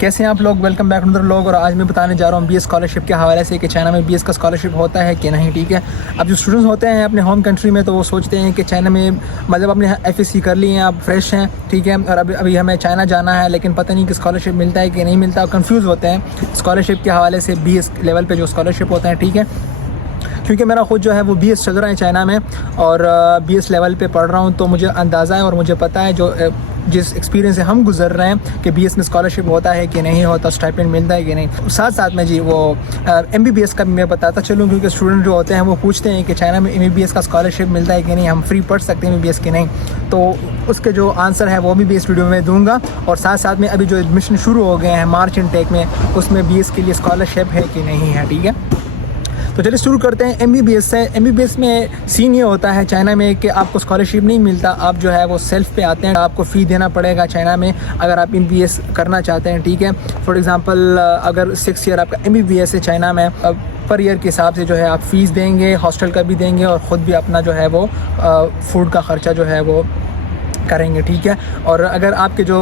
कैसे हैं आप लोग। वेलकम बैक टू लोग। और आज मैं बताने जा रहा हूँ बीएस स्कॉलरशिप के हवाले से कि चाइना में बीएस का स्कॉलरशिप होता है कि नहीं। ठीक है, अब जो स्टूडेंट्स होते हैं अपने होम कंट्री में तो वो सोचते हैं कि चाइना में मतलब अपने एफएससी कर लिए हैं, आप फ्रेश हैं, ठीक है, और अभी हमें चाइना जाना है, लेकिन पता नहीं कि स्कॉलरशिप मिलता है कि नहीं मिलता। कंफ्यूज होते हैं स्कॉलरशिप के हवाले से, बीएस लेवल पर जो स्कॉलरशिप होता है। ठीक है, क्योंकि मेरा खुद जो है वो बीएस चल रहा है चाइना में और बीएस लेवल पे पढ़ रहा हूँ, तो मुझे अंदाज़ा है और मुझे पता है जो जिस एक्सपीरियंस से हम गुजर रहे हैं कि बीएस में स्कॉलरशिप होता है कि नहीं होता, स्टाइपेंड मिलता है कि नहीं। साथ साथ में जी वो एमबीबीएस का भी मैं बताता चलूँ, क्योंकि स्टूडेंट जो होते हैं वो पूछते हैं कि चाइना में एमबीबीएस का स्कॉलरशिप मिलता है कि नहीं, हम फ्री पढ़ सकते हैं एमबीबीएस की नहीं। तो उसके जो आंसर है वो भी इस वीडियो में दूंगा। और साथ साथ में अभी जो एडमिशन शुरू हो गए हैं मार्च इनटेक में, उसमें बीएस के लिए स्कॉलरशिप है कि नहीं है। ठीक है, तो चलिए शुरू करते हैं एमबीबीएस से। एमबीबीएस में सीन ये होता है चाइना में कि आपको स्कॉलरशिप नहीं मिलता, आप जो है वो सेल्फ पे आते हैं, आपको फ़ी देना पड़ेगा चाइना में अगर आप एमबीबीएस करना चाहते हैं। ठीक है, फॉर एग्जांपल अगर 6 ईयर आपका एमबीबीएस है चाइना में, पर ईयर के हिसाब से जो है आप फ़ीस देंगे, हॉस्टल का भी देंगे और ख़ुद भी अपना जो है वो फूड का ख़र्चा जो है वो करेंगे। ठीक है, और अगर आपके जो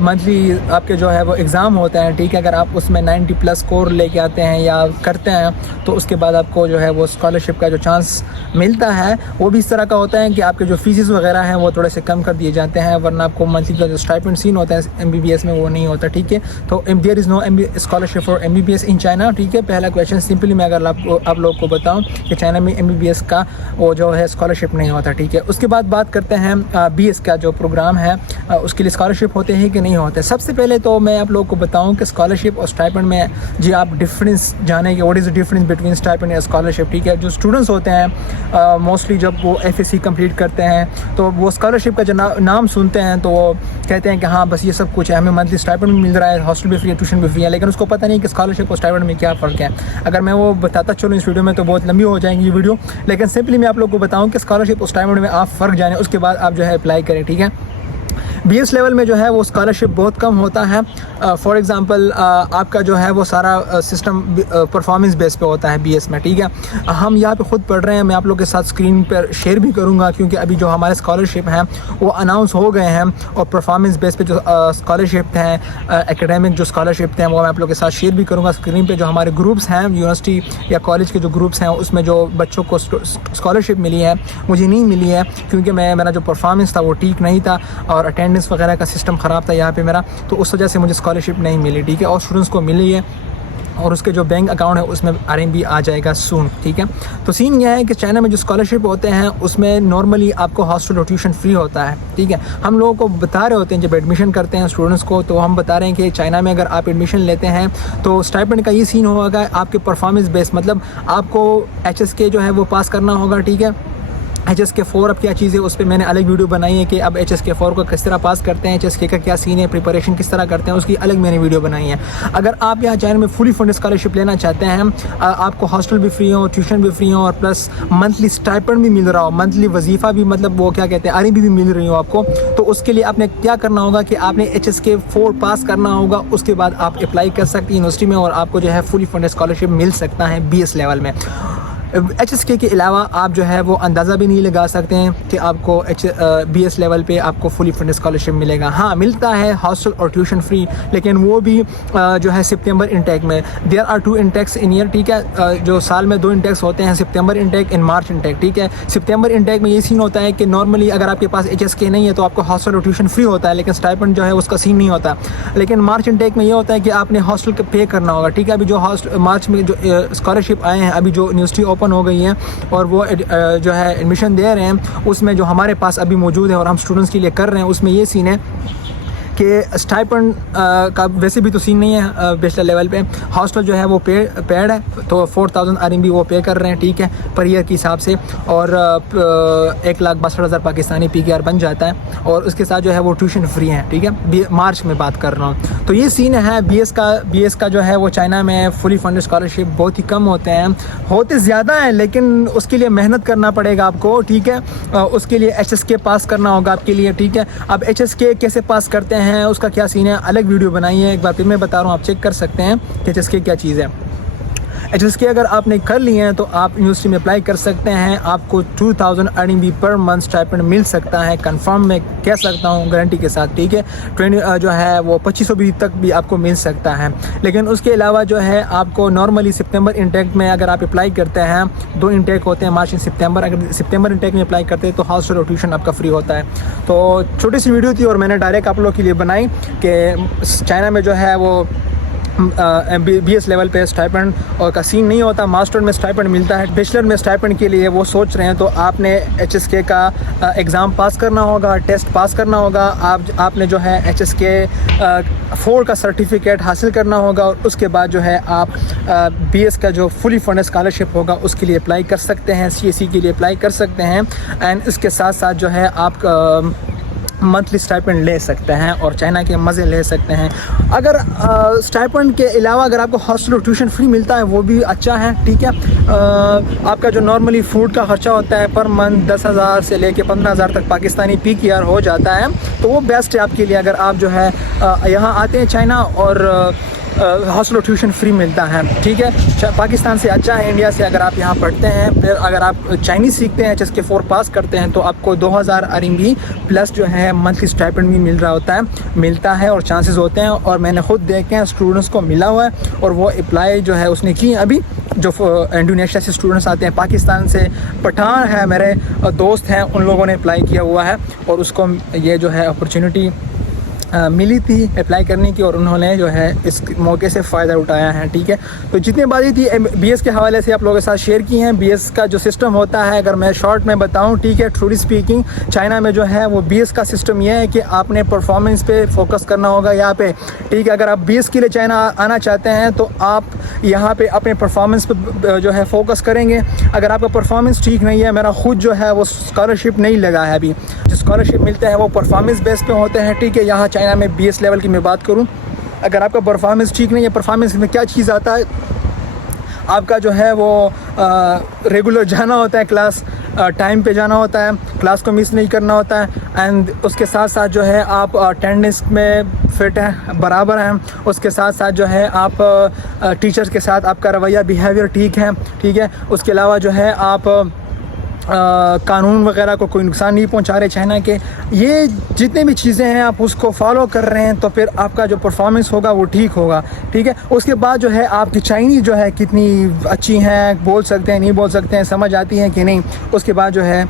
मंथली आपके जो है वो एग्ज़ाम होते हैं, ठीक है, अगर आप उसमें 90+ स्कोर लेके आते हैं या करते हैं तो उसके बाद आपको जो है वो स्कॉलरशिप का जो चांस मिलता है वो भी इस तरह का होता है कि आपके जो फीसेस वगैरह हैं वो थोड़े से कम कर दिए जाते हैं, वरना आपको मंथली का जो स्टाइपेंड सीन होता है एमबीबीएस में वो नहीं होता। ठीक है, तो there is no scholarship for MBBS in China. ठीक है, पहला क्वेश्चन सिंपली मैं अगर आप लोग को बताऊँ कि चाइना में एमबीबीएस का वो जो है स्कॉलरशिप नहीं होता। ठीक है, उसके बाद बात करते हैं बीएस का जो प्रोग्राम है उसके लिए स्कॉलरशिप होते हैं कि नहीं होते। सबसे पहले तो मैं आप लोगों को बताऊं कि स्कॉलरशिप और स्टाइपेंड में जी आप डिफरेंस जानेंगे, what is the difference between stipend और स्कॉलरशिप। ठीक है, जो स्टूडेंट्स होते हैं मोस्टली जब वो एफएससी कंप्लीट करते हैं तो वो स्कॉलरशिप का जो नाम सुनते हैं तो वो कहते हैं कि हाँ बस ये सब कुछ है, हमें मंथली स्टाइपेंड भी मिल रहा है, हॉस्टल भी फ्री है, ट्यूशन भी फ्री है, लेकिन उसको पता नहीं कि स्कॉलरशिप और स्टाइपेंड में क्या फ़र्क है। अगर मैं वो बताता चलूँ इस वीडियो में तो बहुत लंबी हो जाएंगी ये वीडियो, लेकिन सिंपली मैं आप लोग को बताऊँ कि स्कॉलरशिप और स्टाइपेंड में आप फ़र्क जाने, उसके बाद आप जो है अप्लाई करें। ठीक है, बीएस लेवल में जो है वो स्कॉलरशिप बहुत कम होता है। फॉर एग्ज़ाम्पल आपका जो है वो सारा सिस्टम परफॉर्मेंस बेस पे होता है बीएस में। ठीक है, हम यहाँ पे ख़ुद पढ़ रहे हैं, मैं आप लोग के साथ स्क्रीन पर शेयर भी करूँगा क्योंकि अभी जो हमारे स्कॉलरशिप हैं वो अनाउंस हो गए हैं और परफॉर्मेंस बेस पे जो स्कॉलरशिप हैं, एकेडमिक जो स्कॉलरशिप हैं वो मैं आप लोग के साथ शेयर भी करूँगा स्क्रीन पर। जो हमारे ग्रुप्स हैं यूनिवर्सिटी या कॉलेज के जो ग्रुप्स हैं उसमें जो बच्चों को स्कॉलरशिप मिली है, मुझे नहीं मिली है क्योंकि मेरा जो परफॉर्मेंस था वो ठीक नहीं था और अटेंडेंस वगैरह का सिस्टम ख़राब था यहाँ पे मेरा, तो उस वजह से मुझे स्कॉलरशिप नहीं मिली। ठीक है, और स्टूडेंट्स को मिली है और उसके जो बैंक अकाउंट है उसमें आरएमबी आ जाएगा सून। ठीक है, तो सीन यह है कि चाइना में जो स्कॉलरशिप होते हैं उसमें नॉर्मली आपको हॉस्टल और ट्यूशन फ्री होता है। ठीक है, हम लोगों को बता रहे होते हैं जब एडमिशन करते हैं स्टूडेंट्स को, तो हम बता रहे हैं कि चाइना में अगर आप एडमिशन लेते हैं तो स्टाइपेंड का ये सीन होगा आपके परफॉर्मेंस बेस, मतलब आपको HSK जो है वो पास करना होगा। ठीक है, HSK4 अब क्या चीज़ है उस पर मैंने अलग वीडियो बनाई है कि अब HSK4 को किस तरह पास करते हैं, HSK का क्या सीन है, प्रिपरेशन किस तरह करते हैं, उसकी अलग मैंने वीडियो बनाई है। अगर आप यहाँ चाइना में फुली फंड स्कॉलरशिप लेना चाहते हैं, आपको हॉस्टल भी फ्री हो, ट्यूशन भी फ्री हो और प्लस मंथली स्टाइपेंड भी मिल रहा हो, मंथली वजीफ़ा भी, मतलब वो क्या कहते हैं आरएमबी भी मिल रही हो आपको, तो उसके लिए आपने क्या करना होगा कि आपने HSK4 पास करना होगा। उसके बाद आप अप्लाई कर सकते हैं यूनिवर्सिटी में और आपको जो है फुली फंड स्कॉलरशिप मिल सकता है बीएस लेवल में। HSK के अलावा आप जो है वो अंदाज़ा भी नहीं लगा सकते हैं कि आपको BS लेवल पे आपको फुली फंड स्कॉलरशिप मिलेगा। हाँ, मिलता है हॉस्टल और ट्यूशन फ्री, लेकिन वो भी जो है सितंबर इनटेक में। There are 2 intakes in year. ठीक है, जो साल में 2 इनटेक्स होते हैं, सितंबर इनटेक एंड मार्च इनटेक। ठीक है, सितंबर इनटेक में ये सीन होता है कि नॉर्मली अगर आपके पास HSK नहीं है तो आपको हॉस्टल और ट्यूशन फ्री होता है, लेकिन स्टाइपेंड जो है उसका सीन नहीं होता। लेकिन मार्च इनटेक में ये होता है कि आपने हॉस्टल का पे करना होगा। ठीक है, अभी जो मार्च में जो स्कॉलरशिप आए हैं, अभी जो यूनिवर्सिटी ओपन हो गई है और वो जो है एडमिशन दे रहे हैं, उसमें जो हमारे पास अभी मौजूद है और हम स्टूडेंट्स के लिए कर रहे हैं, उसमें ये सीन है कि स्टाइपेंड का वैसे भी तो सीन नहीं है बैचलर लेवल पे। हॉस्टल जो है वो पेड है, तो 4000 आरएमबी वो पे कर रहे हैं। ठीक है, पर ईयर के हिसाब से, और 1,62,000 पाकिस्तानी PKR बन जाता है और उसके साथ जो है वो ट्यूशन फ्री है। ठीक है, मार्च में बात कर रहा हूँ। तो ये सीन है बीएस का जो है वो चाइना में फुली फंड स्कॉलरशिप बहुत ही कम होते हैं, होते ज़्यादा हैं लेकिन उसके लिए मेहनत करना पड़ेगा आपको। ठीक है, उसके लिए HSK पास करना होगा आपके लिए। ठीक है, अब HSK कैसे पास करते हैं, उसका क्या सीन है, अलग वीडियो बनाई है, एक बार फिर मैं बता रहा हूँ, आप चेक कर सकते हैं कि HSK क्या चीज़ है। HSK अगर आपने कर लिए हैं तो आप यूनिवर्सिटी में अप्लाई कर सकते हैं। आपको 2000 RMB पर मंथ स्टाइपेंड मिल सकता है, कंफर्म मैं कह सकता हूँ गारंटी के साथ, ठीक है। 20 जो है वो 2500 भी तक भी आपको मिल सकता है। लेकिन उसके अलावा जो है आपको नॉर्मली सितंबर इंटेक में अगर आप अप्लाई करते हैं, 2 इंटेक होते हैं, मार्च और सितंबर। अगर सितंबर इंटेक में अप्लाई करते हैं तो हॉस्टल और ट्यूशन आपका फ्री होता है। तो छोटी सी वीडियो थी और मैंने डायरेक्ट आप लोगों के लिए बनाई कि चाइना में जो है वो BS लेवल पे स्टाइपेंड और का सीन नहीं होता। मास्टर में स्टाइपेंड मिलता है, बैचलर में स्टाइपेंड के लिए वो सोच रहे हैं तो आपने HSK का एग्ज़ाम पास करना होगा, टेस्ट पास करना होगा। आपने जो है HSK 4 का सर्टिफिकेट हासिल करना होगा और उसके बाद जो है आप BS का जो फुली फंडेड स्कॉलरशिप होगा उसके लिए अप्लाई कर सकते हैं, CSE के लिए अप्लाई कर सकते हैं। एंड इसके साथ साथ जो है आप मंथली स्टाइपेंड ले सकते हैं और चाइना के मज़े ले सकते हैं। अगर स्टाइपेंड के अलावा अगर आपको हॉस्टल और ट्यूशन फ्री मिलता है वो भी अच्छा है, ठीक है। आपका जो नॉर्मली फूड का ख़र्चा होता है पर मंथ 10,000 से लेके 15,000 तक पाकिस्तानी PKR हो जाता है, तो वो बेस्ट है आपके लिए अगर आप जो है यहाँ आते हैं चाइना और हॉस्टल और ट्यूशन फ्री मिलता है, ठीक है। पाकिस्तान से अच्छा है इंडिया से अगर आप यहाँ पढ़ते हैं। फिर अगर आप चाइनीज़ सीखते हैं, HSK 4 पास करते हैं तो आपको 2000 RMB प्लस जो है मंथली स्टाइपेंड भी मिलता है और चांसेस होते हैं। और मैंने खुद देखे हैं, स्टूडेंट्स को मिला हुआ है और वो अप्लाई जो है उसने की। अभी जो इंडोनेशिया से स्टूडेंट्स आते हैं, पाकिस्तान से पठान है मेरे दोस्त हैं, उन लोगों ने अप्लाई किया हुआ है और उसको ये जो है अपॉर्चुनिटी मिली थी अप्लाई करने की और उन्होंने जो है इस मौके से फ़ायदा उठाया है, ठीक है। तो जितनी बातें थी BS के हवाले से आप लोगों के साथ शेयर की हैं। BS का जो सिस्टम होता है अगर मैं शॉर्ट में बताऊं, ठीक है, ट्रूली स्पीकिंग चाइना में जो है वो BS का सिस्टम ये है कि आपने परफॉर्मेंस पे फोकस करना होगा यहाँ पे, ठीक है। अगर आप BS के लिए चाइना आना चाहते हैं तो आप यहाँ पे अपने परफॉर्मेंस पे जो है फोकस करेंगे। अगर आपका परफॉर्मेंस ठीक नहीं है, मेरा खुद जो है वो स्कॉलरशिप नहीं लगा है, अभी जो स्कॉलरशिप मिलते हैं वो परफॉर्मेंस बेस पे होते हैं, ठीक है। यहाँ चाइना में BS लेवल की मैं बात करूं, अगर आपका परफॉर्मेंस ठीक नहीं है, परफॉर्मेंस में क्या चीज़ आता है, आपका जो है वो रेगुलर जाना होता है क्लास, टाइम पे जाना होता है, क्लास को मिस नहीं करना होता है। एंड उसके साथ साथ जो है आप अटेंडेंस में फिट हैं, बराबर हैं। उसके साथ साथ जो है आप टीचर्स के साथ आपका रवैया बिहेवियर ठीक है, ठीक है। उसके अलावा जो है आप कानून वगैरह को कोई नुकसान नहीं पहुंचा रहे चाइना के। ये जितने भी चीज़ें हैं आप उसको फॉलो कर रहे हैं तो फिर आपका जो परफॉर्मेंस होगा वो ठीक होगा, ठीक है। उसके बाद जो है आपकी चाइनीज़ जो है कितनी अच्छी हैं, बोल सकते हैं नहीं बोल सकते हैं, समझ आती हैं कि नहीं। उसके बाद जो है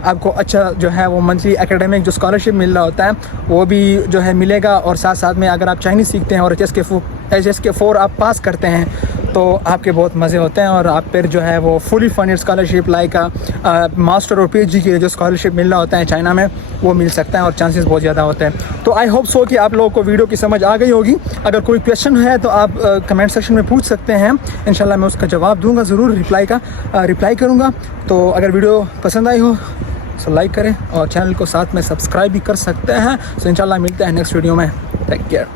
आपको अच्छा जो है वो मंथली एकेडमिक जो स्कॉलरशिप मिल रहा होता है वो भी जो है मिलेगा। और साथ साथ में अगर आप चाइनीज़ सीखते हैं और HSK 4 आप पास करते हैं तो आपके बहुत मज़े होते हैं और आप फिर जो है वो fully funded scholarship like master और PhD के जो स्कॉलरशिप मिल रहा होता है चाइना में वो मिल सकता है और चांसेस बहुत ज़्यादा होते हैं। तो आई होप सो कि आप लोगों को वीडियो की समझ आ गई होगी। अगर कोई क्वेश्चन है तो आप कमेंट सेक्शन में पूछ सकते हैं, इंशाल्लाह मैं उसका जवाब दूँगा, ज़रूर रिप्लाई करूँगा। तो अगर वीडियो पसंद आई हो तो लाइक करें और चैनल को साथ में सब्सक्राइब भी कर सकते हैं। सो इंशाल्लाह मिलते हैं नेक्स्ट वीडियो में। Take care.